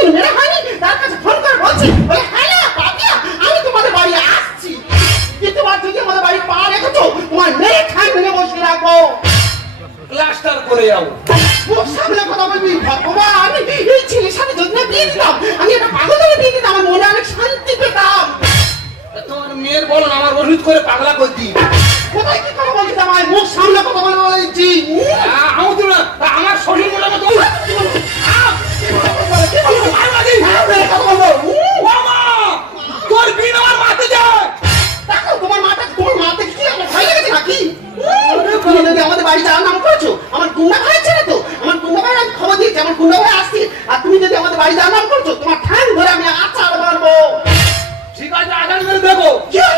কোনদিন মেরে হয়নি, তার কাছে ফোন করে বলছি, বলে হ্যালো পাপিয়া, আমি তোমাদের বাড়ি আসছি। তোমার যদি আমাদের বাড়ি পা রেখেছো, তোমার মেয়ে ঠাই ভেঙে বসে রাখবো, প্লাস্টার করে যাও। মুখ সামনে কথা বলবি। ভগবান, এই ছেলের সাথে যদি না বিয়ে দিতাম, আমি একটা পাগলের বিয়ে দিতাম, আমার মনে অনেক শান্তি পেতাম। তোমার মেয়ের বলো আমার ওষুধ করে পাগলা করে দিই। কোথায় কি কথা বলছিস আমায়? মুখ সামনে কথা বলে বলেছি। আমার তো না, আমার শরীর মনে মতো তোর বিন আমার